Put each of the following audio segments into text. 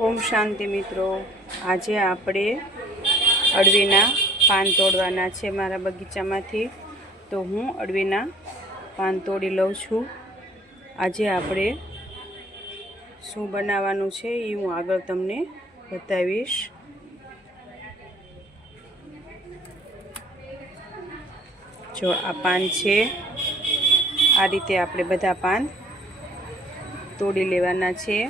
ओम शांति मित्रों, आजे आपणे अडवीना पान तोड़वाना छे मारा बगीचामांथी। तो हूँ अडवीना पान तोड़ी लઉં છું। આજે આપણે શું બનાવવાનું છે એ હું આગળ તમને બતાવીશ। જો આ પાન છે, આ રીતે આપણે બધા પાન તોડી લેવાના છે।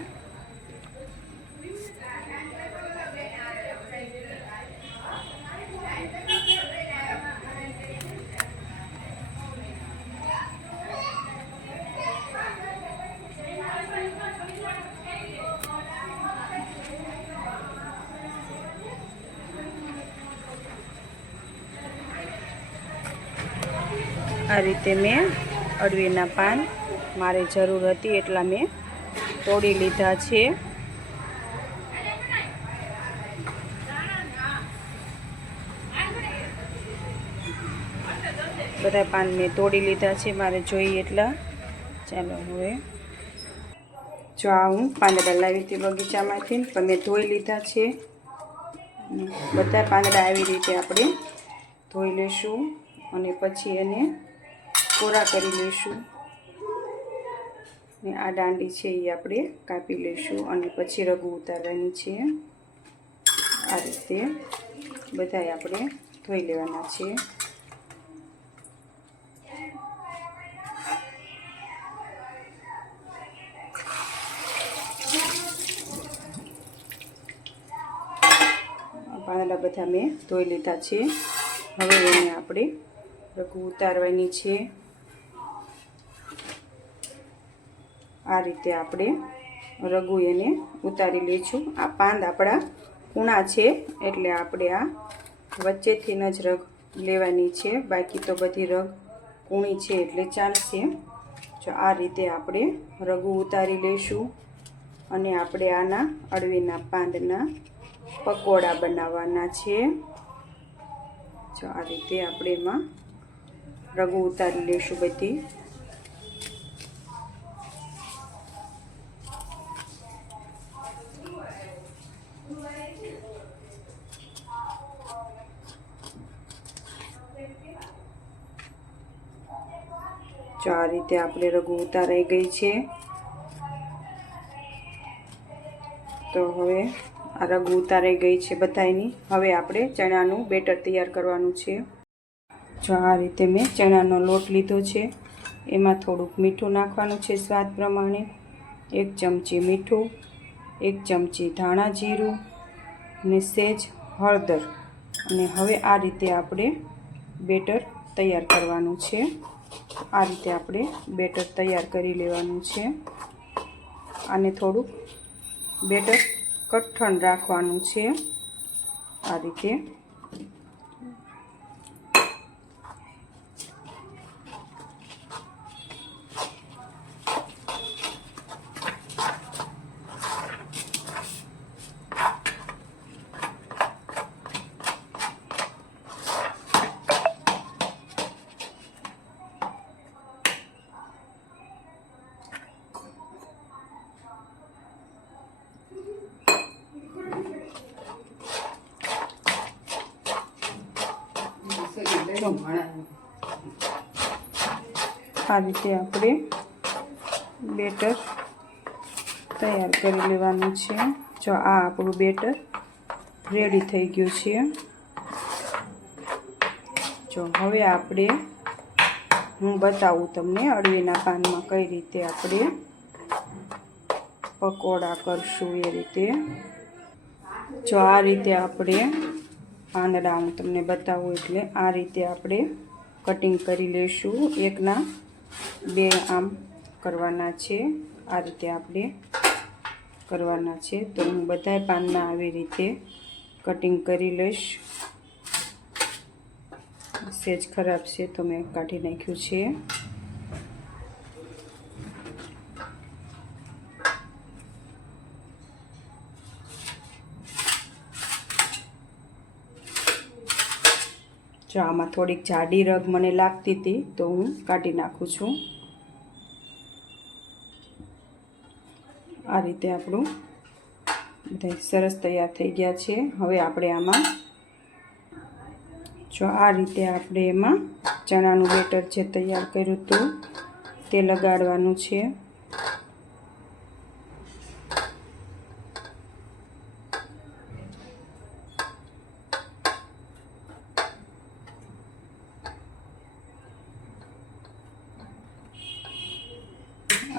आ रीते मैं अडवीना पान मारे जरूर हती एटला मैं तोड़ी लीधा छे। बधा पान में तोड़ी लीधा छे मारे जोईए एटला। चालो हवे जो आ हूँ पांदड़ा लावी थी बगीचामांथी, पण मैं धोई लीधा छे। बधा पांदड़ा आवी रीते आपणे धोई लेशुं अने पछी एने कोरा करी लेशुं। ने आ दांडी छे ए आपणे कापी लेशुं अने पछी रगू उतारवानी छे। आ रीते बधाय आपणे धोई लेवाना छे। पांदड़ा बधा मैं धोई लीधा छे। हवे एने आपणे रगू उतारवानी छे। आ रीते आपणे रगू एने उतारी लेशुं। आ पांद आपड़ा कूणा छे एटले आपणे आ वच्चेथी ज रग लेवानी छे, बाकी तो बधी रग कूणी छे एटले चालशे। जो आ रीते आपणे रगू उतारी लेशुं अने आपणे आना अडवीना पांदना पकोड़ा बनाववाना छे। जो आ रीते आपणे एमां रगू उतारी लेशुं बधी। जो आ रीते आपणे रगू उताराई गई छे। तो हवे आ रगू उताराई गई छे बधायनी। हवे आपणे चणानुं बेटर तैयार करवानुं छे। जो आ रीते मैं चणानो लोट लीधो छे, एमां थोड़ुंक मीठुं नाखवानुं छे स्वाद प्रमाणे। 1 चमची मीठुं, 1 चमची धाणा जीरुं ने सेज हळदर। अने हवे आ रीते आपणे बेटर तैयार करवानुं छे। आ रीते आपणे बेटर तैयार करी लेवानुं छे। आने थोड़ुंक बेटर कठण राखवानुं छे। आ रीते आ रीते आपणे बेटर तैयार करी लेवानुं छे। जो आ आपणुं बेटर रेडी थई गयुं छे। जो हवे आपणे हूँ बतावुं तमने अडवीना पानमा कई रीते आपणे पकोड़ा करशुं ए रीते। जो आ रीते आपणे पांदड़ा हूँ तमने बतावुं एटले आ रीते आपणे कटिंग करी लेशुं। एकना 2 आम करवाना छे। आ रीते आपणे करवाना छे। तो हूँ बधाय पानना आवी रीते कटिंग करी लईश। सेज खराब छे तो मैं काढी नाख्युं छे। जो आमां थोड़ीक जाडी रग मने लागती थी तो हूँ काढी नाखुं छुं। आ रीते आपणुं બધા સરસ તૈયાર થઈ ગયા છે। હવે આપણે આમાં જો આ રીતે આપણે એમાં ચણાનું બેટર જે તૈયાર કર્યું હતું તે લગાડવાનું છે।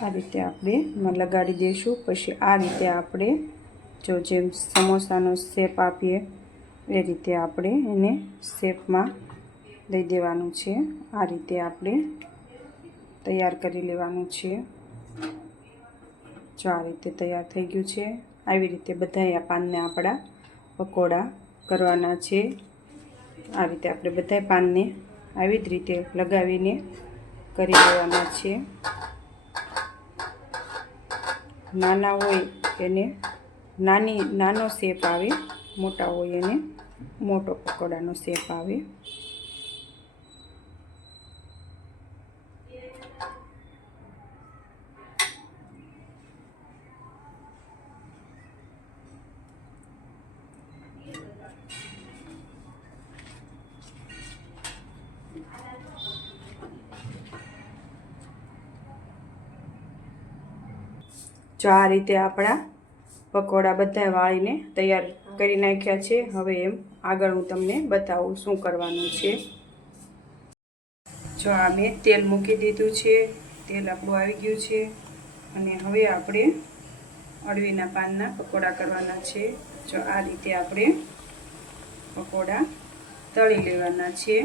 આ રીતે આપણે એમાં લગાડી દઈશું। પછી આ રીતે આપણે જો જેમ સમોસાનો શેપ આપીએ એ રીતે આપણે એને શેપમાં દઈ દેવાનું છે। આ રીતે આપણે તૈયાર કરી લેવાનું છે। જો આ રીતે તૈયાર થઈ ગયું છે। આવી રીતે બધા આ પાનને આપણા પકોડા કરવાના છે। આ રીતે આપણે બધા પાનને આવી જ રીતે લગાવીને કરી લેવાના છે। નાના હોય એને નાનો શેપ આવે, મોટા હોય એને મોટો પકોડાનો શેપ આવે। જો આ રીતે આપણા પકોડા બધા વાળીને તૈયાર કરી નાખ્યા છે। હવે એમ આગળ હું તમને બતાવું શું કરવાનું છે। જો આ મેં તેલ મૂકી દીધું છે, તેલ આપણું આવી ગયું છે અને હવે આપણે અળવીના પાનના પકોડા કરવાના છે। જો આ રીતે આપણે પકોડા તળી લેવાના છે।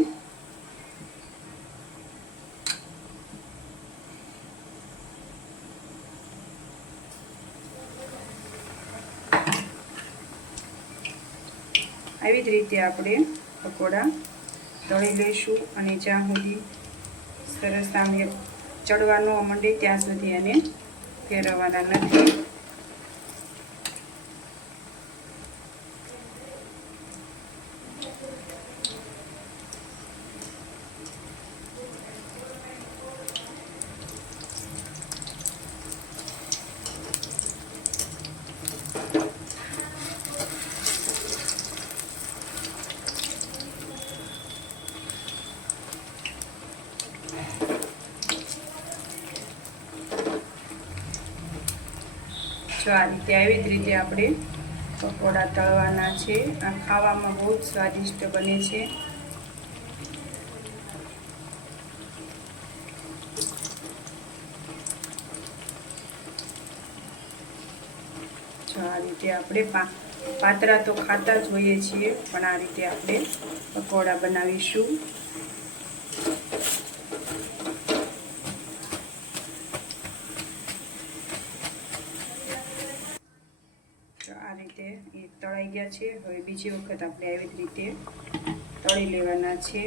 આવી જ રીતે આપણે પકોડા તળી લઈશું અને જ્યાં સુધી સરસ આમ ચડવાનો મંડે ત્યાં સુધી એને ફેરવવાના નથી। જો આ રીતે આવી જ રીતે આપણે પકોડા તળવાના છે। આ ખાવામાં બહુ જ સ્વાદિષ્ટ બને છે। જો આ રીતે આપણે પાતરા તો ખાતા જ હોઈએ છીએ, પણ આ રીતે આપણે પકોડા બનાવીશું। આ રીતે એ તળાઈ ગયા છે। હવે બીજી વખત આપણે આવી જ રીતે તળી લેવાના છે।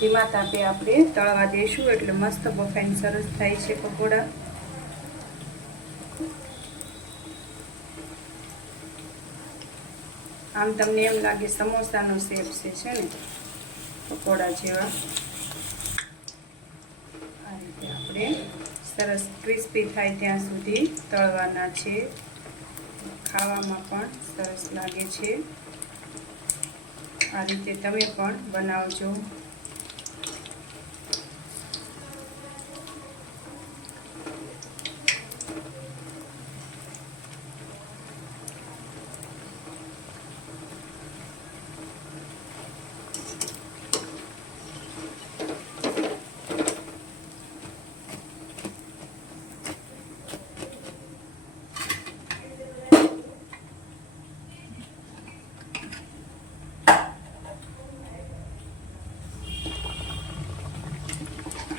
ધીમા તાપે આપણે તળવા દઈશું એટલે મસ્ત બફાઈને સરસ થાય છે પકોડા। આમ તમને એમ લાગે સમોસાનો શેપ છે ને પકોડા જેવા। આ રીતે આપણે સરસ ક્રિસ્પી થાય ત્યાં સુધી તળવાના છે। ખાવામાં પણ સરસ લાગે છે। આ રીતે તમે પણ બનાવજો।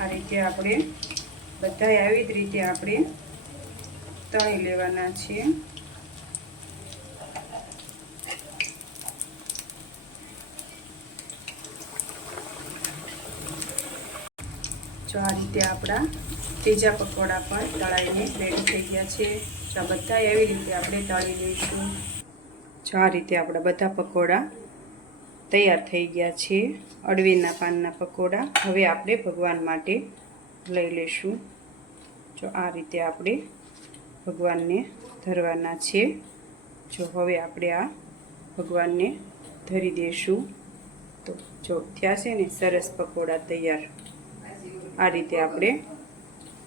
આ રીતે આપણે બધા આવી જ રીતે આપણે તળી લેવાના છે। જો આ રીતે આપણા ત્રીજા પકોડા પણ તળાઈને રેડી થઈ ગયા છે. જો બધા એવી રીતે આપણે તળી લઈશું. જો આ રીતે આપણા બધા પકોડા તૈયાર થઈ ગયા છે. અળવીના પાનના પકોડા. હવે આપણે ભગવાન માટે લઈ લઈશું. જો આ રીતે આપણે ભગવાનને ધરવાના છે. જો હવે આપણે આ ભગવાનને ધરી દઈશું. તો જો થયા છે ને સરસ પકોડા તૈયાર. આ રીતે આપણે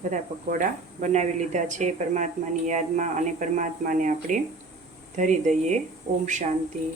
બધા પકોડા બનાવી લીધા છે પરમાત્માની યાદમાં, અને પરમાત્માને આપણે ધરી દઈએ. ઓમ શાંતિ.